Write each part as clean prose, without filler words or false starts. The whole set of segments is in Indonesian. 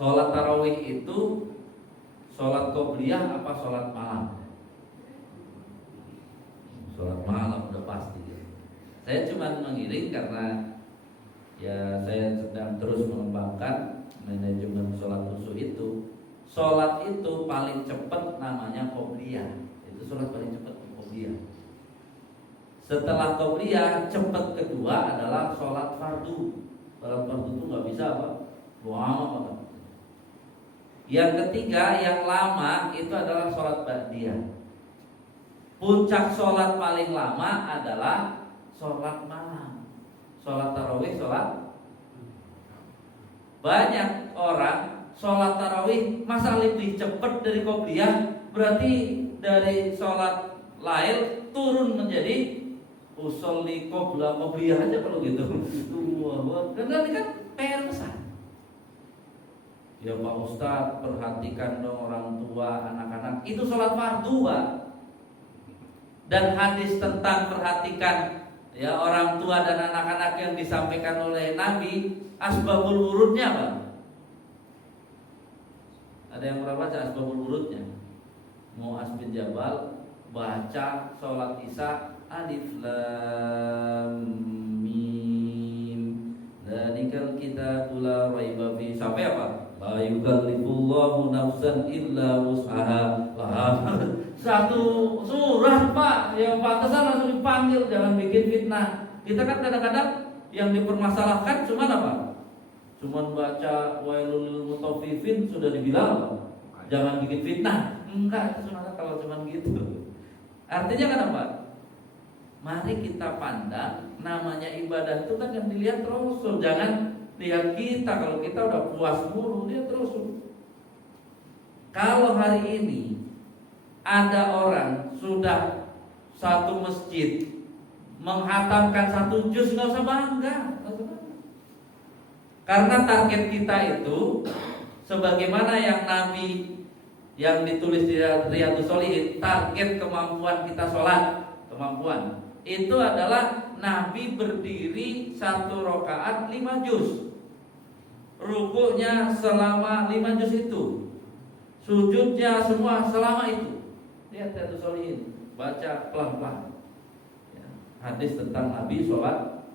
sholat tarawih itu sholat qobliyah apa sholat malam? Sholat malam udah pasti. Saya cuma mengiring karena ya saya sedang terus mengembangkan manajemen sholat khusyuk itu. Sholat itu paling cepat namanya qobliyah. Itu sholat paling cepat qobliyah. Setelah qobliyah cepat kedua adalah sholat fardu. Sholat fardu itu nggak bisa apa? Lama banget. Yang ketiga yang lama itu adalah sholat ba'diyah. Puncak sholat paling lama adalah sholat malam. Sholat tarawih, sholat. Banyak orang sholat tarawih masa lebih cepat dari qobliyah, berarti dari sholat lail turun menjadi usolli qabla qobliyah aja kalau gitu. Karena ini kan PR besar. Ya Pak Ustadz, perhatikan dong orang tua, anak-anak. Itu sholat fardu Pak. Dan hadis tentang perhatikan ya orang tua dan anak-anak yang disampaikan oleh Nabi, asbabul wurudnya Pak. Ada yang pernah baca asbabul wurudnya? Mu'az bin Jabal baca sholat isya alif lam mim dzalikal kitabul la raiba fi, sampai apa? La yukallifullahu nafsan illa wus'aha. Satu surat Pak, yang pantasan langsung dipanggil, jangan bikin fitnah. Kita kan kadang-kadang yang dipermasalahkan cuman apa? Cuman baca wailul lil mutaffifin sudah dibilang apa? Jangan bikin fitnah. Enggak, itu sunat kalau cuman gitu. Artinya kan apa? Mari kita pandang namanya ibadah itu kan yang dilihat Rasul, jangan lihat kita. Kalau kita udah puas mulu, lihat Rasul. Kalau hari ini ada orang sudah satu masjid menghatamkan satu juz, nggak usah bangga. Karena target kita itu sebagaimana yang Nabi yang ditulis di Riyadhus Shalihin, target kemampuan kita sholat, kemampuan itu adalah Nabi berdiri 1 rakaat 5 juz, rukuknya selama 5 juz itu, sujudnya semua selama itu. Lihat Riyadhus Shalihin, baca pelan-pelan ya, hadis tentang Nabi sholat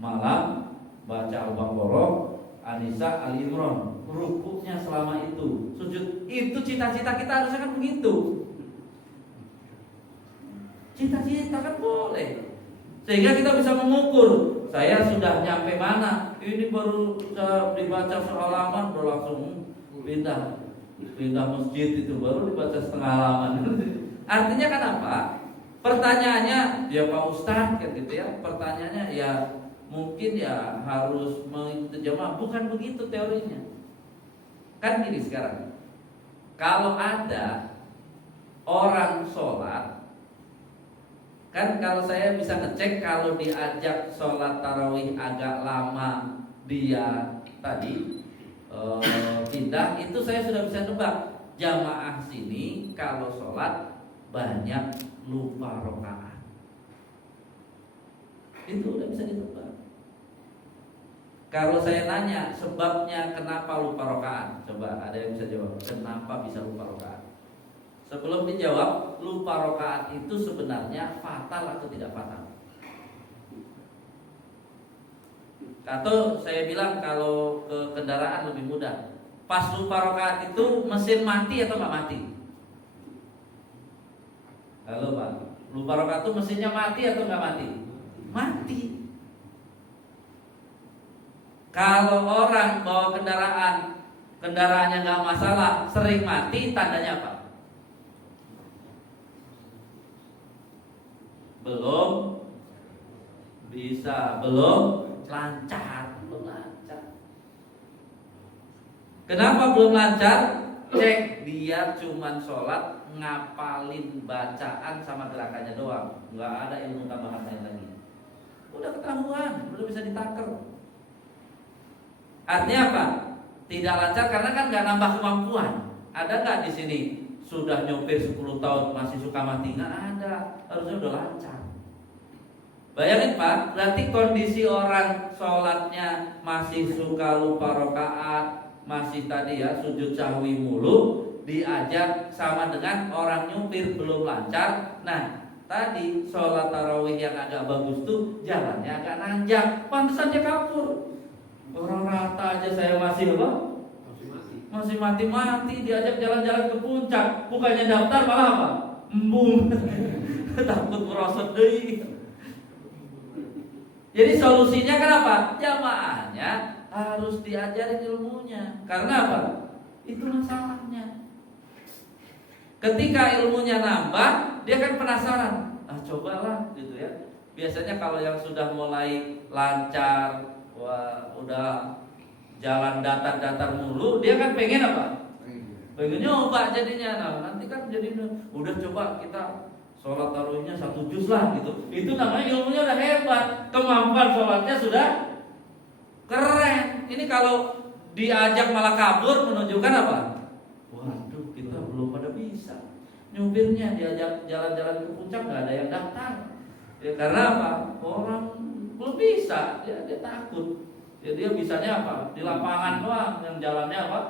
malam, baca Al-Baqarah, An-Nisa, Al-Imran, rukuknya selama itu, sujud. Itu cita-cita kita harusnya kan begitu. Cita-cita kan boleh, sehingga kita bisa mengukur, saya sudah nyampe mana. Ini baru dibaca sehalaman, baru langsung pindah masjid, itu baru dibaca setengah halaman. Artinya kan apa? Pertanyaannya, ya Pak Ustadz kan gitu ya. Pertanyaannya ya mungkin ya harus mengikuti jamaah. Bukan begitu teorinya. Kan gini sekarang, kalau ada orang sholat, kan kalau saya bisa ngecek, kalau diajak sholat tarawih agak lama dia tadi pindah, itu saya sudah bisa nebak jamaah sini kalau sholat banyak lupa rakaat. Itu udah bisa ditebak. Kalau saya nanya sebabnya kenapa lupa rakaat, coba ada yang bisa jawab, kenapa bisa lupa rakaat? Sebelum dijawab, lupa rakaat itu sebenarnya fatal atau tidak fatal? Atau saya bilang kalau ke kendaraan lebih mudah, pas lupa rakaat itu mesin mati atau nggak mati? Halo Pak, lupa rakaat itu mesinnya mati atau nggak mati? Mati. Kalau orang bawa kendaraannya nggak masalah, sering mati, tandanya apa? Belum bisa, belum lancar. Kenapa belum lancar? Cek, dia cuman sholat ngapalin bacaan sama gerakannya doang, nggak ada ilmu tambahan lain lagi. Udah ketahuan, udah bisa ditaker. Artinya apa? Tidak lancar karena kan nggak nambah kemampuan. Ada nggak di sini sudah nyopir 10 tahun masih suka mati? Nggak ada, harusnya udah lancar. Bayangin Pak, berarti kondisi orang sholatnya masih suka lupa rakaat, masih tadi ya sujud sahwi mulu, diajak sama dengan orang nyupir belum lancar. Nah, tadi sholat tarawih yang agak bagus tuh jalannya agak nanjak, pantesan dia kabur. Orang rata aja saya masih apa? Masih mati-mati diajak jalan-jalan ke puncak, bukannya daftar malah apa? Embung. Takut merosot deui. Jadi solusinya kenapa? Jamaahnya harus diajarin ilmunya. Karena apa? Itu masalahnya. Ketika ilmunya nambah, dia kan penasaran. Cobalah gitu ya. Biasanya kalau yang sudah mulai lancar, wah udah jalan datar-datar mulu, dia kan pengen apa? Pengen nyoba jadinya. Nah, nanti kan jadi udah coba kita sholat tarawihnya 1 juz lah gitu. Itu namanya ilmunya udah hebat, kemampuan sholatnya sudah keren. Ini kalau diajak malah kabur menunjukkan apa? Waduh, kita belum pada bisa. Nyupirnya diajak jalan-jalan ke puncak nggak ada yang daftar. Ya karena apa? Orang belum bisa, dia takut. Ya, dia bisanya apa? Di lapangan doang, yang jalannya apa?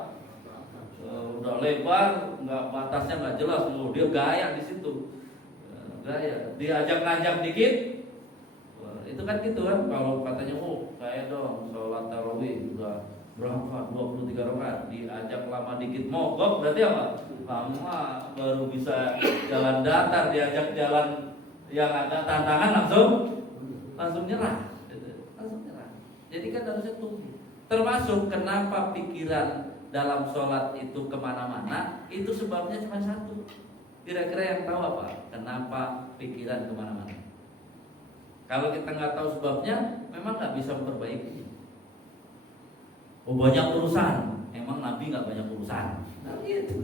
Udah lebar, nggak batasnya nggak jelas, dia gaya di situ. Gaya, diajak nanjak dikit, itu kan gitu kan. Kalau katanya, saya dong sholat tarawih udah berapa? 23 rakaat, diajak lama dikit mogok, berarti apa? Lama baru bisa jalan datar, diajak jalan yang ada tantangan langsung nyerah, gitu. Langsung nyerah. Jadi kan harusnya tunggu. Termasuk kenapa pikiran dalam sholat itu kemana-mana, itu sebabnya cuma satu. Kira-kira yang tahu apa? Kenapa pikiran kemana-mana? Kalau kita nggak tahu sebabnya, memang nggak bisa memperbaiki. Banyak urusan, emang Nabi nggak banyak urusan. Nah, gitu.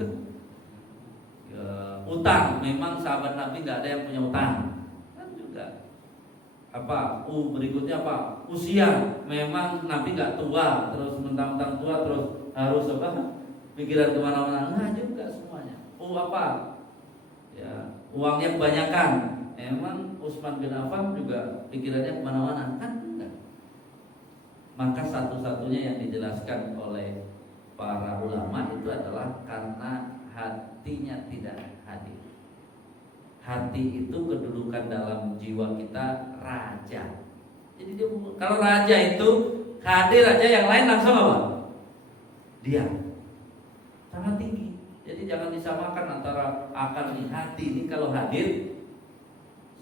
Utang, memang sahabat Nabi nggak ada yang punya utang. Kan juga. Berikutnya apa? Usia, memang Nabi nggak tua, terus mentang-mentang tua terus harus apa? Pikiran kemana-mana, nggak juga semuanya. Ya, uangnya kebanyakan. Emang Utsman bin Affan juga pikirannya kemana-mana, kan enggak. Maka satu-satunya yang dijelaskan oleh para ulama itu adalah karena hatinya tidak hadir. Hati itu kedudukan dalam jiwa kita raja. Jadi dia, kalau raja itu hadir aja, yang lain langsung apa? Diam. Sangat tinggi. Jadi jangan disamakan antara akal dan hati. Ini kalau hadir,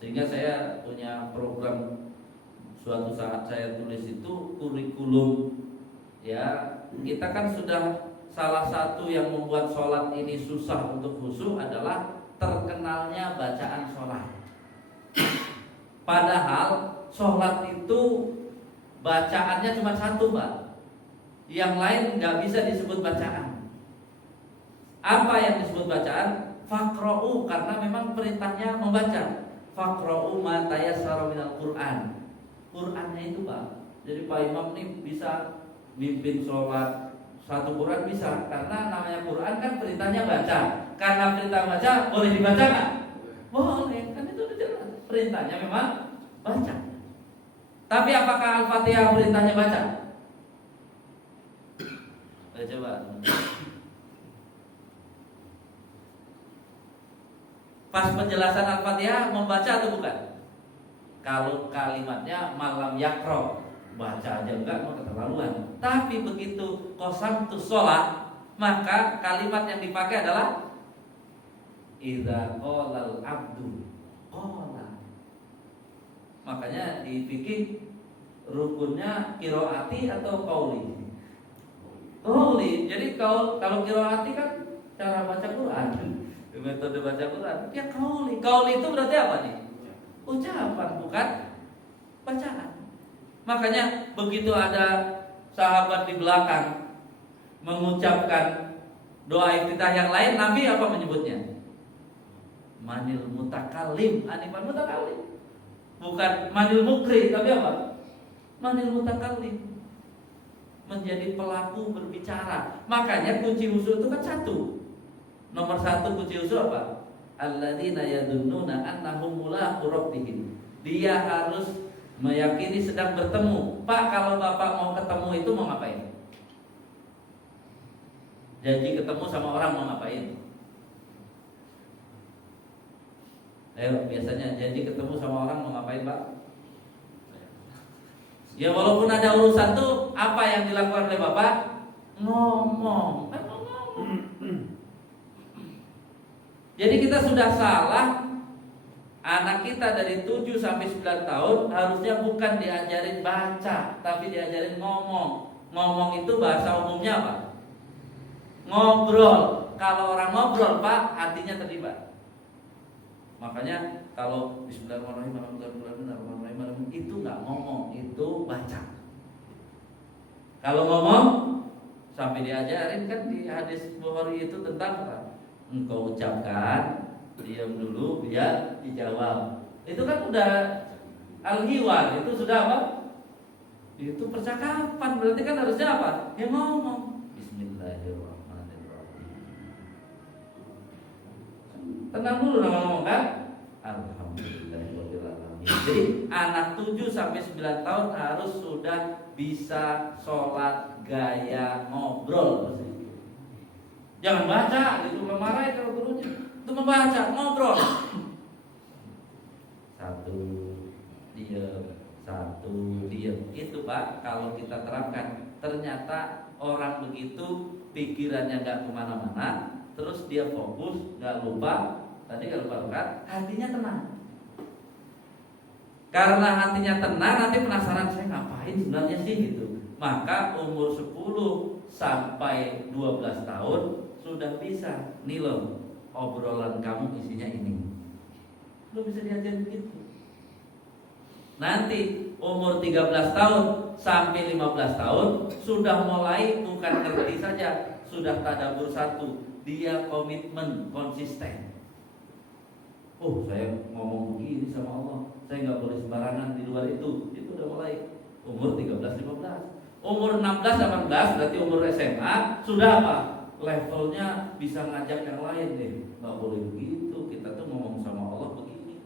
sehingga saya punya program suatu saat saya tulis itu kurikulum. Ya, kita kan sudah salah satu yang membuat sholat ini susah untuk khusyuk adalah terkenalnya bacaan sholat. Padahal sholat itu bacaannya cuma satu, Pak. Yang lain nggak bisa disebut bacaan. Apa yang disebut bacaan? Faqra'u, karena memang perintahnya membaca. Faqra'u ma tayassara minal Qur'an. Qur'annya itu, Pak. Jadi Pak Imam ini bisa mimpin sholat satu Quran bisa, karena namanya Quran kan perintahnya baca. Karena perintah baca, boleh dibaca nggak? Boleh, kan itu udah jelas. Perintahnya memang baca. Tapi apakah Al-Fatihah perintahnya baca? Coba. Pas penjelasan Al-Fatihah membaca atau bukan? Kalau kalimatnya malam yakro, baca aja enggak, mau keterlaluan. Tapi begitu qasam tu sholat, maka kalimat yang dipakai adalah idza qalal abdu qala. Makanya di fikih rukunnya qiraati atau qauli. Qauli. Jadi kalau qiraati kan cara baca Quran, metode baca Quran. Ya qauli. Qauli itu berarti apa nih? Ucapan, bukan bacaan. Makanya begitu ada sahabat di belakang mengucapkan doa iftitah yang lain, Nabi apa menyebutnya? Manil mutakalim, anifan mutakalim. Bukan manil mukri, tapi apa? Manil mutakalim. Menjadi pelaku berbicara. Makanya kunci usul itu kan satu. Nomor satu kunci usul apa? Alladzina yadunnuna annahum mulaqu rabbihim. Dia harus meyakini sedang bertemu. Pak, kalau Bapak mau ketemu itu mau ngapain? Janji ketemu sama orang mau ngapain? Ayo, biasanya janji ketemu sama orang mau ngapain, Pak? Ya walaupun ada urusan tuh, apa yang dilakukan oleh Bapak? Ngomong. Jadi kita sudah salah. Anak kita dari 7 sampai 9 tahun harusnya bukan diajarin baca, tapi diajarin ngomong. Ngomong itu bahasa umumnya apa? Ngobrol. Kalau orang ngobrol, Pak, hatinya terlibat. Makanya kalau Bismillahirrahmanirrahim itu nggak ngomong, itu baca. Kalau ngomong sampai diajarin kan di hadis Bukhari itu tentang apa? Engkau ucapkan, diam dulu, biar dijawab. Itu kan udah al-hiwar, itu sudah apa? Itu percakapan, berarti kan harusnya apa? Ya ngomong. Bismillahirrahmanirrahim. Tenang dulu ngomong kan? Alhamdulillahirrahmanirrahim. Jadi anak 7 sampai 9 tahun harus sudah bisa sholat gaya ngobrol. Jangan baca, itu memarahi kalau gurunya. Itu membaca, ngobrol. Satu diam. Itu Pak, kalau kita terapkan, ternyata orang begitu pikirannya nggak kemana-mana, terus dia fokus, nggak lupa. Tadi kalau lupa, hatinya tenang. Karena hatinya tenang, nanti penasaran saya ngapain sebenarnya sih gitu. Maka umur 10 sampai 12 tahun sudah bisa nih loh, obrolan kamu isinya ini. Lo bisa diajarin gitu. Nanti umur 13 tahun sampai 15 tahun sudah mulai bukan ngerti saja, sudah tadabbur satu, dia komitmen konsisten. Oh, saya ngomong begini sama Allah, saya nggak boleh sembarangan di luar itu. Itu udah mulai umur 13-15. Umur 16-18 berarti umur SMA sudah apa? Levelnya bisa ngajak yang lain deh. Nggak boleh begitu, kita tuh ngomong sama Allah begini.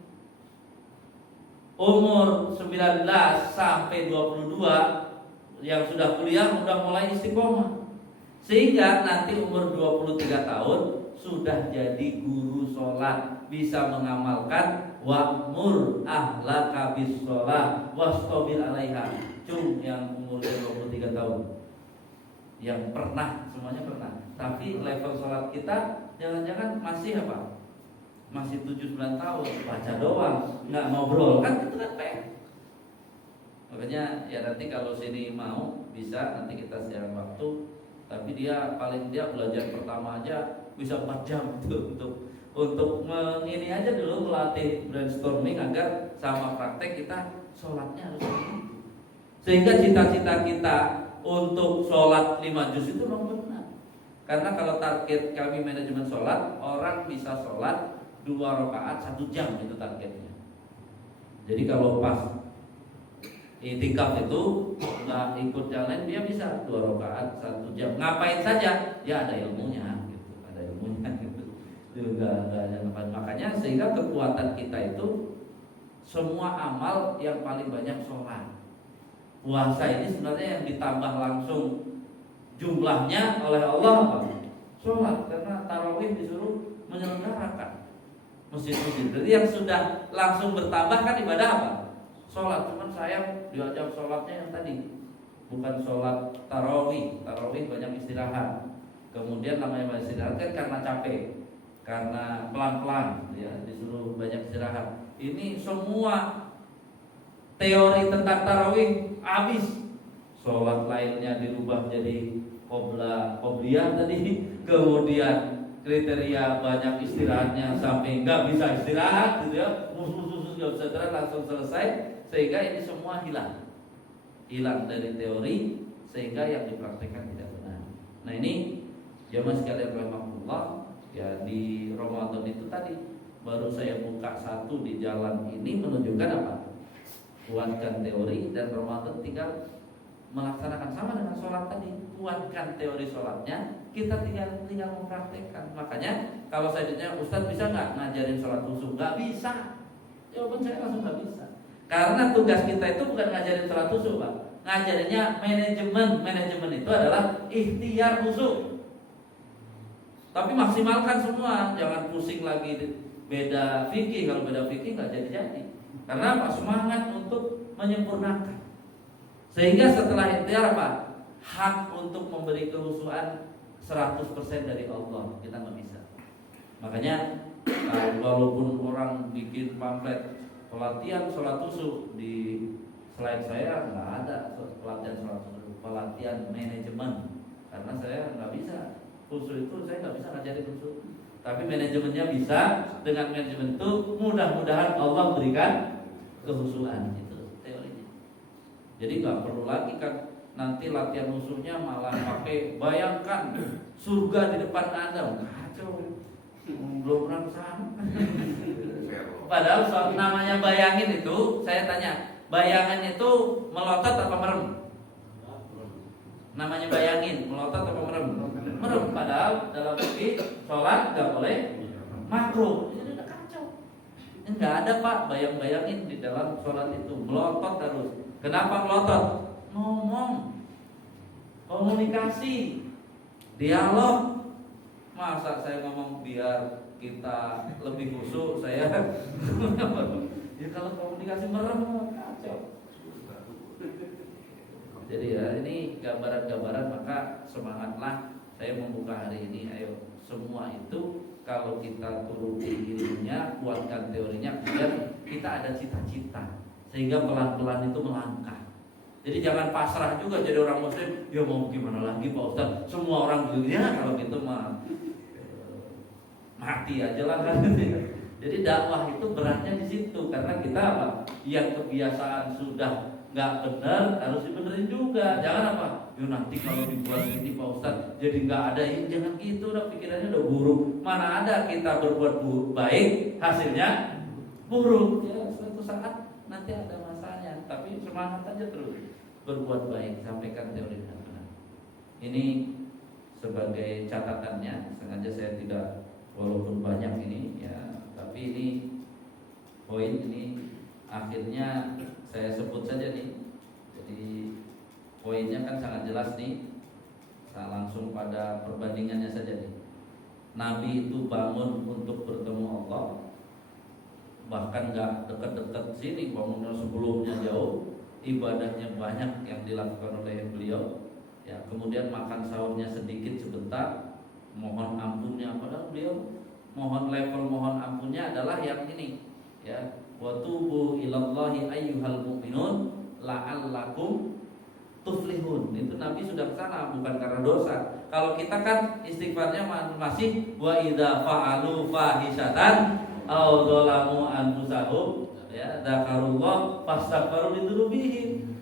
Umur 19 sampai 22 yang sudah kuliah udah mulai istiqomah. Sehingga nanti umur 23 tahun sudah jadi guru sholat, bisa mengamalkan wa'mur ahlaka bis sholat wastabir 'alaiha. Cung yang umurnya 23 tahun, yang pernah, semuanya pernah. Tapi level sholat kita jangan-jangan masih apa? Masih 7-9 tahun, baca doang, nggak ngobrol, kan itu kan PR. Makanya ya nanti kalau sini mau bisa nanti kita siapkan waktu. Tapi dia paling dia belajar pertama aja bisa 4 jam untuk ini aja dulu, melatih brainstorming agar sama praktek kita sholatnya harus begitu. Sehingga cita-cita kita untuk sholat 5 juz itu memang benar. Karena kalau target kami manajemen sholat, orang bisa sholat 2 rakaat 1 jam, itu targetnya. Jadi kalau pas itikaf itu nggak ikut yang lain, dia bisa 2 rakaat 1 jam. Ngapain saja? Ya ada ilmunya, gitu. Ada ilmunya, gitu. Juga ada ngapain. Makanya sehingga kekuatan kita itu semua amal yang paling banyak sholat. Puasa ini sebenarnya yang ditambah langsung jumlahnya oleh Allah apa? Sholat, karena tarawih disuruh menyelenggarakan masjid-masjid. Jadi yang sudah langsung bertambah kan ibadah apa? Sholat. Cuman saya diajak sholatnya yang tadi, bukan sholat tarawih. Tarawih banyak istirahat. Kemudian namanya banyak istirahat kan karena capek, karena pelan-pelan, ya disuruh banyak istirahat. Ini semua teori tentang tarawih habis. Sholat lainnya dirubah jadi qobliyah tadi. Kemudian kriteria banyak istirahatnya sampai nggak bisa istirahat gitu ya. Khusus nggak bisa istirahat langsung selesai. Sehingga ini semua hilang dari teori, sehingga yang dipraktekkan tidak benar. Nah ini jamaah sekalian rahmatullah, ya di Ramadan itu tadi baru saya buka satu di jalan ini menunjukkan apa? Kuatkan teori, dan Ramadan tinggal melaksanakan sama dengan sholat tadi. Kuatkan teori sholatnya, kita tinggal mempraktekkan. Makanya kalau saya ditanya, Ustadz bisa nggak ngajarin sholat khusyuk? Nggak bisa. Jawaban saya langsung nggak bisa. Karena tugas kita itu bukan ngajarin sholat khusyuk, Pak. Ngajarinnya manajemen. Manajemen itu adalah ikhtiar khusyuk. Tapi maksimalkan semua, jangan pusing lagi beda fikih. Kalau beda fikih nggak jadi-jadi. Karena apa? Semangat untuk menyempurnakan. Sehingga setelah ikhtiar apa? Hak untuk memberi kehusuan 100% dari Allah. Kita nggak bisa. Makanya walaupun orang bikin pamflet pelatihan sholat khusyuk di slide saya, nggak ada pelatihan sholat khusyuk, pelatihan manajemen. Karena saya nggak bisa khusyuk itu, saya nggak bisa ngajarin khusyuk. Tapi manajemennya bisa. Dengan manajemen itu mudah-mudahan Allah berikan kehusuan. Itu teorinya. Jadi nggak perlu lagi kan nanti latihan khusyuknya malah pakai bayangkan surga di depan Anda. Kacau. Belum pernah kesana. Padahal soal namanya bayangin itu, saya tanya, bayangan itu melotot apa merem? Namanya bayangin, melotot apa merem? Merem. Padahal dalam fikih sholat nggak boleh makruh. Jadi udah kacau. Nggak ada Pak bayang-bayangin di dalam sholat itu, melotot terus. Kenapa melotot? Ngomong, komunikasi, dialog. Masa saya ngomong biar kita lebih khusyuk, saya ya kalau komunikasi merem kacau. Jadi ya ini gambaran-gambaran, maka semangatlah saya membuka hari ini. Ayo semua itu kalau kita turuti ilmunya, kuatkan teorinya, kemudian kita ada cita-cita sehingga pelan-pelan itu melangkah. Jadi jangan pasrah juga jadi orang muslim. Ya mau gimana lagi Pak Ustaz? Semua orang dunia kalau gitu mah mati aja lah kan. Jadi dakwah itu beratnya di situ karena kita apa? Yang kebiasaan sudah nggak benar harus dibenerin juga. Jangan apa? Yo nanti kalau dibuat ini Pak Ustaz jadi nggak ada. Ya, jangan gitu, udah pikirannya udah buruk. Mana ada kita berbuat baik hasilnya buruk. Ya suatu saat nanti ada masanya. Tapi semangat aja terus berbuat baik, sampaikan teori dengan benar. Ini sebagai catatannya, sengaja saya tidak, walaupun banyak ini ya, tapi ini poin ini akhirnya saya sebut saja nih. Jadi poinnya kan sangat jelas nih. Saya langsung pada perbandingannya saja nih. Nabi itu bangun untuk bertemu Allah, bahkan nggak dekat-dekat sini, bangunnya sebelumnya jauh. Ibadahnya banyak yang dilakukan oleh beliau. Ya, kemudian makan sahurnya sedikit sebentar, mohon ampunnya. Padahal beliau mohon ampunnya adalah yang ini, ya, wa tubu ilallahi ayyuhal mu'minun la'allakum tuflihun. Itu Nabi sudah ke sana bukan karena dosa. Kalau kita kan istighfarnya masih wa idza fa'alu fahisatan aw dzalamu anfusahum ya dzakarullah fastaghfiru lidzunubihim.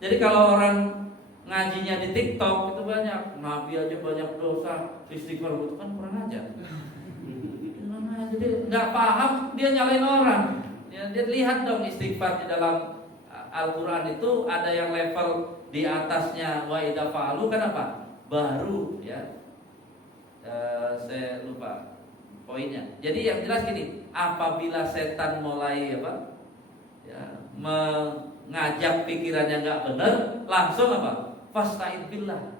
Jadi kalau orang ngajinya di TikTok itu banyak, Nabi aja banyak dosa, istighfar itu kan kurang ajar. Jadi nggak paham, dia nyalain orang. Ya, dia lihat dong istighfar di dalam Al-Quran itu ada yang level di atasnya wa idza fa'alu kan apa? Baru ya. Saya lupa poinnya. Jadi yang jelas gini, apabila setan mulai apa? Ya, mengajak pikirannya nggak benar, langsung apa? Fasta'id billah.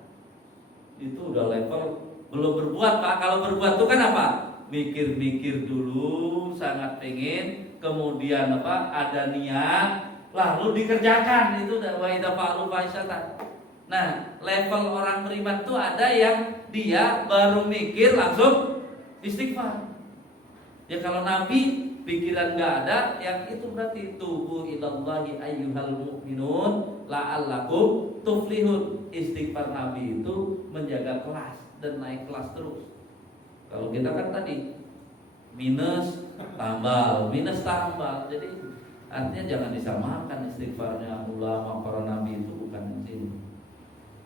Itu udah level belum berbuat Pak. Kalau berbuat itu kan apa? Mikir-mikir dulu, sangat pengen, kemudian apa? Ada niat, lalu dikerjakan. Itu udah wa idza fa'alu fahisatan. Nah, level orang beriman itu ada yang dia baru mikir langsung istighfar. Ya kalau Nabi pikiran nggak ada, yang itu berarti tubu ilallahi ayyuhal mu'minun la'allakum tuflihun. Istighfar Nabi itu menjaga kelas dan naik kelas terus. Kalau kita kan tadi minus tambal, jadi artinya jangan disamakan istighfarnya ulama para nabi itu bukan di sini.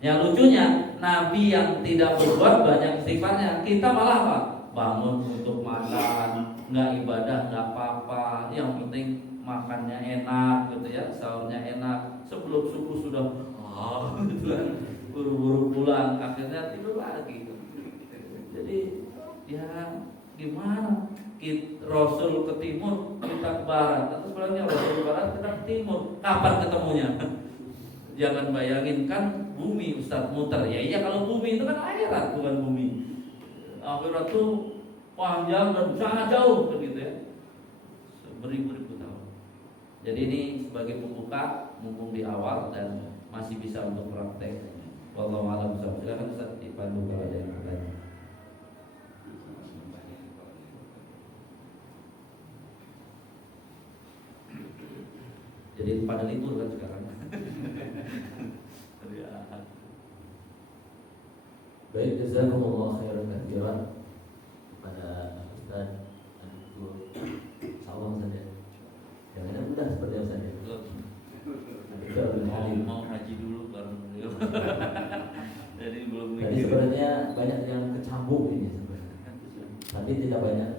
Yang lucunya Nabi yang tidak berbuat banyak istighfarnya, kita malah apa? Bangun untuk makan, nggak ibadah nggak apa-apa, yang penting makannya enak gitu ya, sahurnya enak, sebelum subuh sudah gitu kan, buru-buru pulang, akhirnya tidur lagi. Jadi ya gimana? Rasul ke timur, kita ke barat, atau sebenarnya Rasul ke barat, kita ke timur. Kapan ketemunya? Jangan bayangin kan bumi Ustaz muter. Ya iya kalau bumi itu kan akhirat bukan bumi. Akhirat tuh panjang dan sangat jauh begitu ya. Beribu-ribu tahun. Jadi ini sebagai pembuka, mumpung di awal dan masih bisa untuk praktek. Wallahu a'lam bishawab. Silakan Ustaz dipandu kalau ada yang bertanya. Jadi pada libur kan sekarang. Baik, jazakumullah khairan katsiran kepada Ustaz dan Ibu. Insyaallah saja. Jangan mudah seperti yang saya. Mau haji dulu baru beliau. Jadi belum. Jadi sebenarnya banyak yang kecambuk ini sebenarnya. Tapi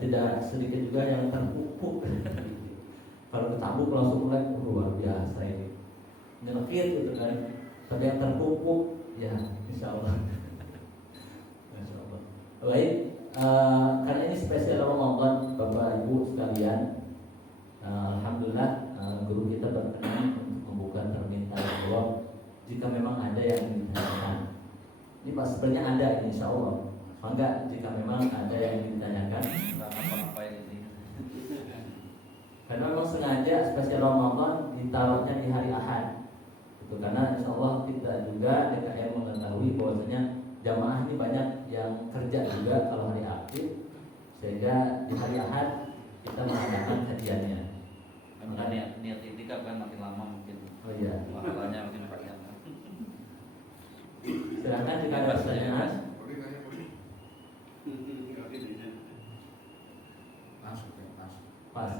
tidak sedikit juga yang terpupuk. Kalau kecambuk langsung mulai luar biasa ini. Nyelekit gitu kan. Tapi yang terpupuk ya insyaallah. Insyaallah. Baik, karena ini spesial Ramadan Bapak Ibu sekalian. Alhamdulillah guru kita berkenan untuk membuka permintaan Allah jika memang ada yang ditanyakan. Ini pas sebenarnya ada insya Allah. Maka jika memang ada yang ditanyakan, apa-apain ini. Karena memang sengaja spesial Ramadan ditaruhnya di hari Ahad. Itu karena insya Allah kita juga DKM mengetahui bahwasanya jamaah ini banyak yang kerja juga kalau hari aktif, sehingga di hari Ahad kita mengadakan kajiannya. Karena niat itikaf kan makin lama mungkin. Oh iya. Pahalanya makin banyak. Silakan jika ada pertanyaan. Pas.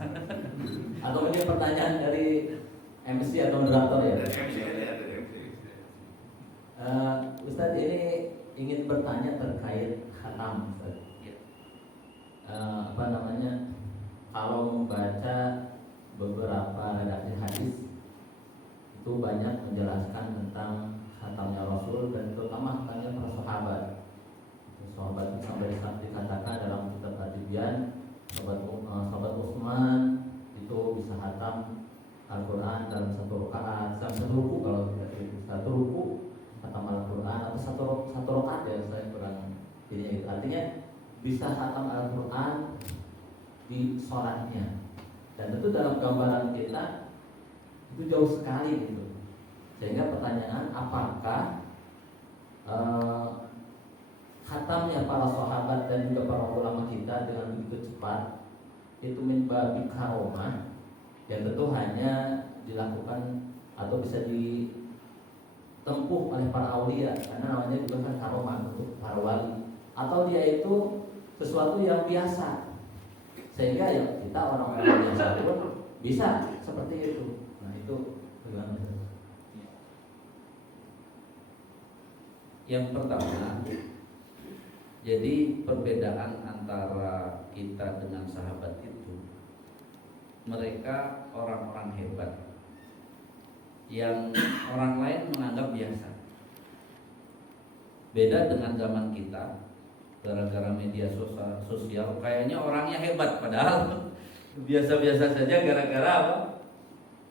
Atau mungkin pertanyaan dari MC atau moderator ya. Ustadz ini ingin bertanya terkait khatam, Ustadz. Kalau membaca beberapa redaksi hadis itu banyak menjelaskan tentang khatamnya Rasul dan terutama khatamnya para sahabat. Sahabat sampai dikatakan dalam kitab At-Tibyan, sahabat Utsman itu bisa khatam Al-Quran dalam satu rakaat, dalam satu ruku, kalau satu ruku khatam Al-Quran atau satu rakaat ya, saya kurang ini. Artinya bisa khatam Al-Quran di sholatnya. Dan tentu dalam gambaran kita itu jauh sekali gitu. Sehingga pertanyaan, apakah khatamnya para sahabat dan juga para ulama kita dengan begitu cepat itu min babi karomah, yang tentu hanya dilakukan atau bisa ditempuh oleh para aulia, karena namanya juga kan karomah untuk para wali, atau dia itu sesuatu yang biasa sehingga ya kita orang-orang biasa pun bisa seperti itu. Nah itu bagaimana? Yang pertama, jadi perbedaan antara kita dengan sahabat itu, mereka orang-orang hebat yang orang lain menganggap biasa. Beda dengan zaman kita, gara-gara media sosial kayaknya orangnya hebat, padahal biasa-biasa saja. Gara-gara apa?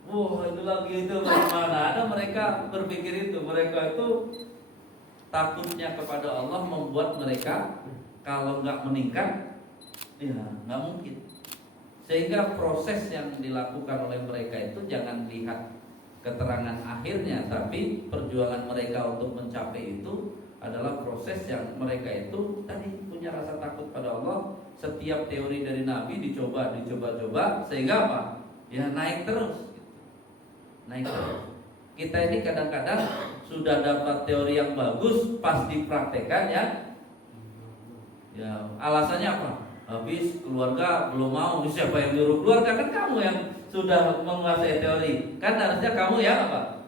Wah itu lagi itu mana ada mereka berpikir itu. Mereka itu takutnya kepada Allah membuat mereka kalau nggak meningkat, ya nggak mungkin. Sehingga proses yang dilakukan oleh mereka itu jangan lihat keterangan akhirnya, tapi perjuangan mereka untuk mencapai itu adalah proses yang mereka itu tadi punya rasa takut pada Allah. Setiap teori dari Nabi dicoba, sehingga apa? Ya naik terus, naik terus. Kita ini kadang-kadang sudah dapat teori yang bagus, pas dipraktekkan ya alasannya apa? Habis keluarga belum mau. Siapa yang nyuruh keluarga? Kan kamu yang sudah menguasai teori. Kan harusnya kamu yang apa?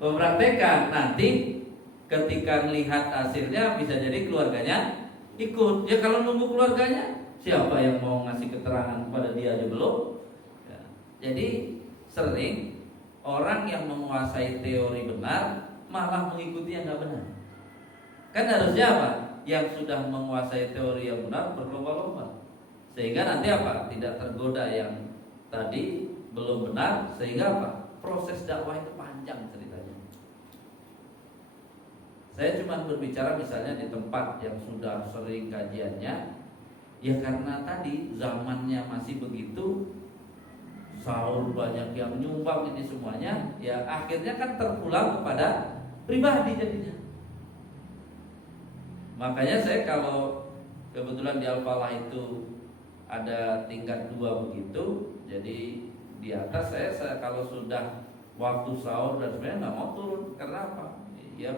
Mempraktekkan. Nanti ketika melihat hasilnya bisa jadi keluarganya ikut. Ya kalau nunggu keluarganya, siapa yang mau ngasih keterangan kepada dia aja belum? Ya. Jadi sering orang yang menguasai teori benar malah mengikuti yang nggak benar. Kan harusnya apa? Yang sudah menguasai teori yang benar berlomba-lomba, sehingga nanti apa? Tidak tergoda yang tadi belum benar, sehingga apa? Proses dakwah itu panjang ceritanya. Saya cuma berbicara misalnya di tempat yang sudah sering kajiannya, ya karena tadi zamannya masih begitu, sahur banyak yang nyumbang ini semuanya, ya akhirnya kan terpulang kepada pribadi jadinya. Makanya saya kalau kebetulan di Al-Falah itu ada tingkat 2 begitu, jadi di atas saya kalau sudah waktu sahur dan sebenarnya nggak mau turun. Karena apa? Ya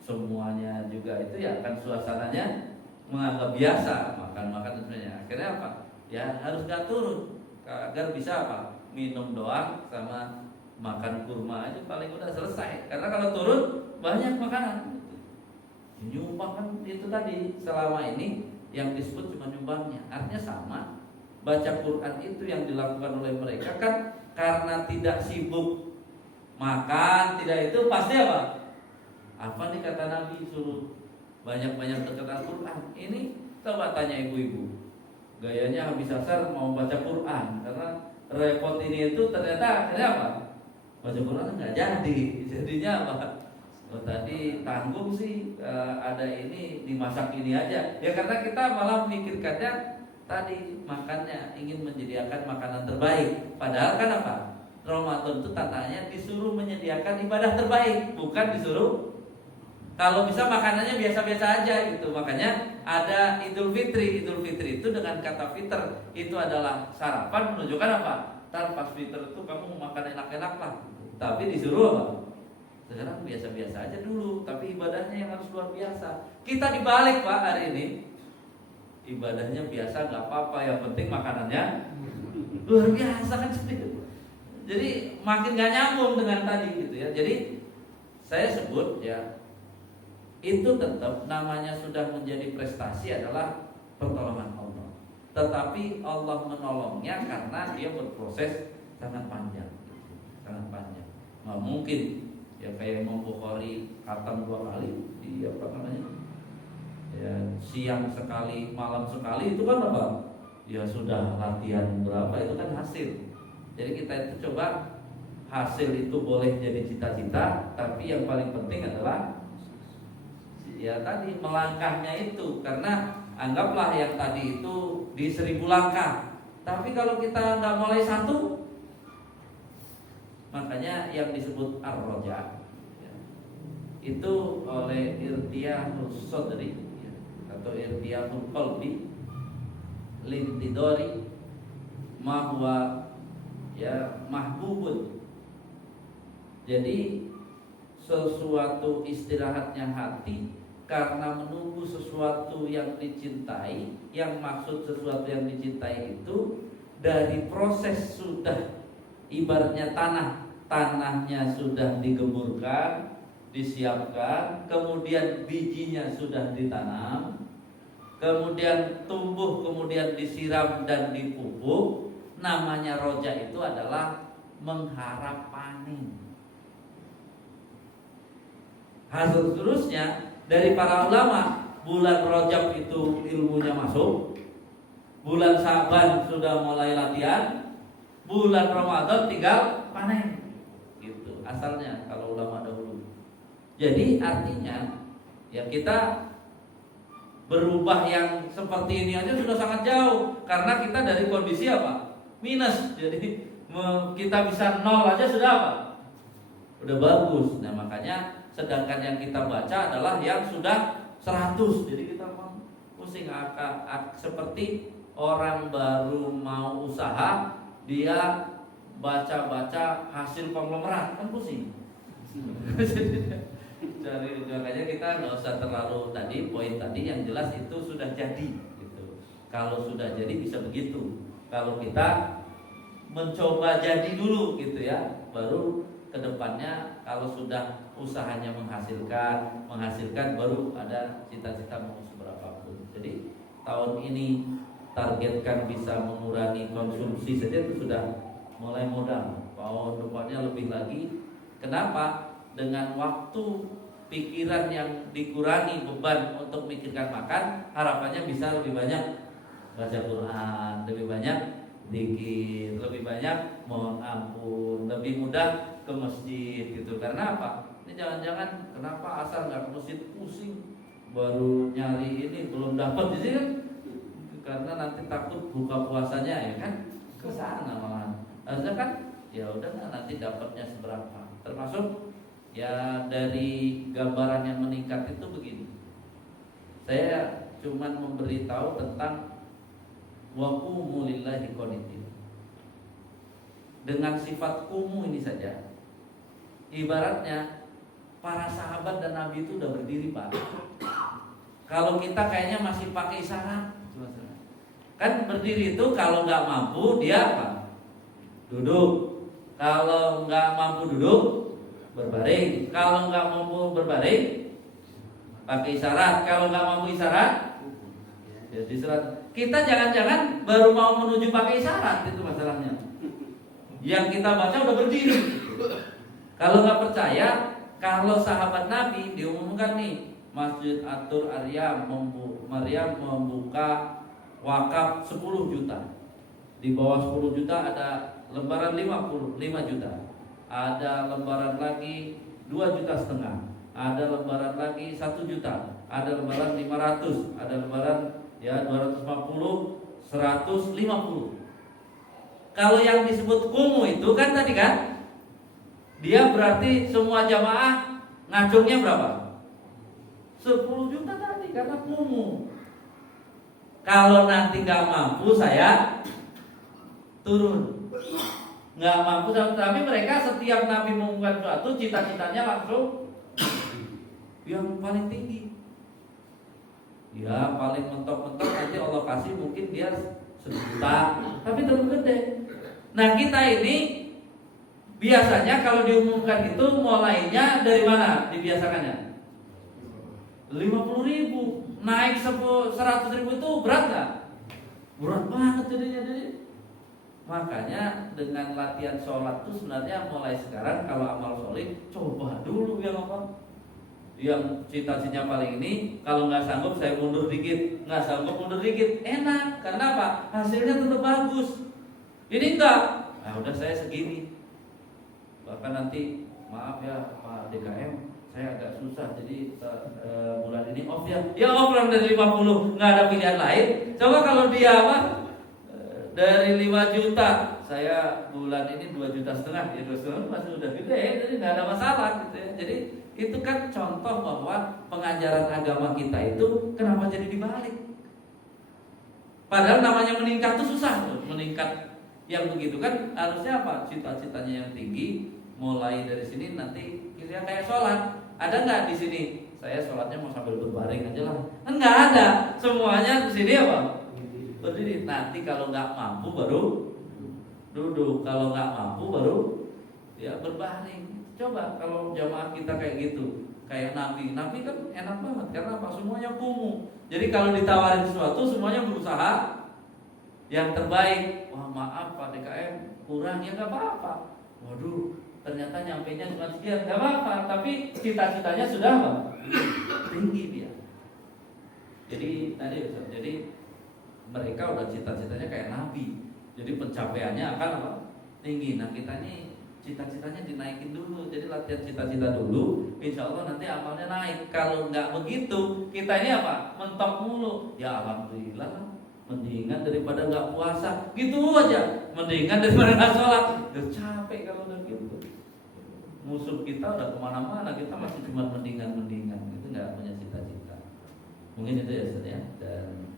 semuanya juga itu ya kan suasananya menganggap biasa makan-makan dan sebenarnya. Akhirnya apa? Ya harus nggak turun agar bisa apa? Minum doang sama makan kurma aja paling udah selesai. Karena kalau turun banyak makanan. Nyumbang kan itu tadi selama ini yang disebut cuma nyumbangnya. Artinya sama. Baca Quran itu yang dilakukan oleh mereka kan karena tidak sibuk makan, tidak itu pasti apa? Apa nih kata Nabi suruh banyak-banyak dekat Al-Quran. Ini coba tanya ibu-ibu, gayanya habis asar mau baca Quran karena repot ini itu ternyata akhirnya apa? Baca Quran nggak jadi, jadinya apa? Oh, tadi tanggung sih ada ini dimasak ini aja. Ya karena kita malah memikirkannya tadi makannya ingin menyediakan makanan terbaik. Padahal kan apa? Ramadan itu tantangannya disuruh menyediakan ibadah terbaik, bukan disuruh kalau bisa makanannya biasa-biasa aja gitu. Makanya ada Idul Fitri. Idul Fitri itu dengan kata fitr itu adalah sarapan menunjukkan apa? Ntar pas fitr itu kamu makan enak-enak lah. Tapi disuruh apa? Sekarang biasa-biasa aja dulu, tapi ibadahnya yang harus luar biasa. Kita dibalik Pak hari ini. Ibadahnya biasa nggak apa-apa, yang penting makanannya luar biasa kan seperti. Jadi makin nggak nyambung dengan tadi gitu ya. Jadi saya sebut ya, itu tetap namanya sudah menjadi prestasi adalah pertolongan Allah. Tetapi Allah menolongnya karena dia berproses sangat panjang, sangat panjang. Nggak mungkin ya kayak Imam Bukhari khatam 2 kali di apa namanya? Ya, siang sekali, malam sekali itu kan apa? Ya sudah latihan berapa itu kan hasil. Jadi kita itu coba hasil itu boleh jadi cita-cita, tapi yang paling penting adalah ya tadi melangkahnya itu. Karena anggaplah yang tadi itu di 1000 langkah, tapi kalau kita nggak mulai satu, makanya yang disebut ar-roja ya, itu oleh Irtiyahul Sodri ya, atau Irtiyahul Qalbi lintidori mahwa ya mahbubun. Jadi sesuatu istirahatnya hati karena menunggu sesuatu yang dicintai. Yang maksud sesuatu yang dicintai itu dari proses sudah ibaratnya tanahnya sudah digemburkan, disiapkan, kemudian bijinya sudah ditanam, kemudian tumbuh, kemudian disiram dan dipupuk. Namanya roja itu adalah mengharap panen. Hasil terusnya dari para ulama, bulan Rajab itu ilmunya masuk, bulan Sa'ban sudah mulai latihan, bulan Ramadan tinggal panen. Gitu asalnya kalau ulama dahulu. Jadi artinya ya kita berubah yang seperti ini aja sudah sangat jauh, karena kita dari kondisi apa? Minus. Jadi kita bisa 0 aja sudah apa? Udah bagus. Nah makanya sedangkan yang kita baca adalah yang sudah 100. Jadi kita pusing seperti orang baru mau usaha, dia baca-baca hasil konglomerat kan pusing. Jadi makanya kita nggak usah terlalu tadi poin tadi, yang jelas itu sudah jadi gitu. Kalau sudah jadi bisa begitu. Kalau kita mencoba jadi dulu gitu ya, baru kedepannya kalau sudah usahanya menghasilkan baru ada cita-cita mau seberapa pun. Jadi tahun ini targetkan bisa mengurangi konsumsi saja itu sudah mulai modal. Tahun depannya lebih lagi. Kenapa? Dengan waktu pikiran yang dikurangi beban untuk memikirkan makan, harapannya bisa lebih banyak baca Quran, lebih banyak zikir, lebih banyak mohon ampun, lebih mudah ke masjid gitu. Karena apa? Ini jangan-jangan kenapa asal nggak ke masjid pusing, baru nyari ini belum dapat di sini kan? Karena nanti takut buka puasanya ya kan ke sana malah. Harusnya kan ya udah nanti dapatnya seberapa. Termasuk ya dari gambaran yang meningkat itu begini. Saya cuman memberitahu tentang waqumu lillahi qanitin. Dengan sifat kumu ini saja. Ibaratnya para sahabat dan Nabi itu udah berdiri, Pak. Kalau kita kayaknya masih pakai isyarat. Kan berdiri itu kalau nggak mampu dia apa? Duduk. Kalau nggak mampu duduk berbaring. Kalau nggak mampu berbaring pakai isyarat. Kalau nggak mampu isyarat ya disyarat. Kita jangan-jangan baru mau menuju pakai isyarat, itu masalahnya. Yang kita baca udah berdiri. Kalau nggak percaya, kalau sahabat Nabi diumumkan nih Masjid Atur Aryam membuka wakaf 10 juta. Di bawah 10 juta ada lembaran 5 juta. Ada lembaran lagi 2,5 juta. Ada lembaran lagi 1 juta. Ada lembaran 500. Ada lembaran ya 250, 150. Kalau yang disebut kumu itu kan tadi kan, dia berarti semua jamaah ngacungnya berapa? 10 juta tadi karena kumu. Kalau nanti nggak mampu saya turun, nggak mampu. Tapi mereka setiap Nabi mengumumkan sesuatu, cita-citanya langsung yang paling tinggi. Ya paling mentok-mentok nanti Allah kasih mungkin dia 1 juta, tapi terlalu gede. Nah kita ini biasanya kalau diumumkan itu mulainya dari mana dibiasakannya? 50.000. Naik 100.000 itu berat nggak? Berat banget jadinya. Makanya dengan latihan sholat itu sebenarnya mulai sekarang kalau amal soleh coba dulu yang apa? Yang cita-citanya paling ini, kalau nggak sanggup saya mundur dikit, nggak sanggup mundur dikit, enak. Karena apa? Hasilnya tetap bagus. Ini enggak. Nah udah saya segini. Bahkan nanti maaf ya Pak DKM, saya agak susah jadi bulan ini off ya. Ya off dari 50, nggak ada pilihan lain. Coba kalau dia apa? Dari 5 juta, saya bulan ini 2,5 juta. Ya 2,5 juta masih udah gede, jadi nggak ada masalah gitu ya. Jadi itu kan contoh bahwa pengajaran agama kita itu kenapa jadi dibalik. Padahal namanya meningkat itu susah tuh, meningkat yang begitu kan harusnya apa? Cita-citanya yang tinggi, mulai dari sini nanti kira kayak sholat. Ada nggak di sini? Saya sholatnya mau sambil berbaring aja lah. Kan nggak ada. Semuanya di sini apa? Berdiri. Nanti kalau nggak mampu baru duduk. Kalau nggak mampu baru ya berbaring. Coba kalau jamaah kita kayak gitu, kayak Nabi kan enak banget karena apa? Semuanya kumuh. Jadi kalau ditawarin sesuatu semuanya berusaha yang terbaik. Wah maaf Pak DKM kurang ya nggak apa-apa. Waduh ternyata nyampainya cuma sekian, nggak apa-apa. Tapi cita-citanya sudah apa? Tinggi dia. Jadi mereka udah cita-citanya kayak Nabi. Jadi pencapaiannya akan apa? Tinggi. Nah kita ini cita-citanya dinaikin dulu. Jadi latihan cita-cita dulu, insya Allah nanti amalnya naik. Kalau nggak begitu, kita ini apa? Mentok mulu. Ya alhamdulillah, mendingan daripada nggak puasa. Gitu aja. Mendingan daripada nggak sholat. Udah capek kalau udah gitu. Musuh kita udah kemana-mana, kita masih cuma mendingan. Itu nggak punya cita-cita. Mungkin itu ya Ustaz ya. Dan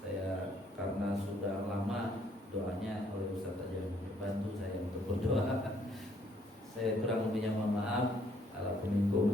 saya karena sudah lama doanya oleh Ustaz aja bantu saya untuk berdoa. Saya kurang lebihnya mohon maaf. Assalamualaikum.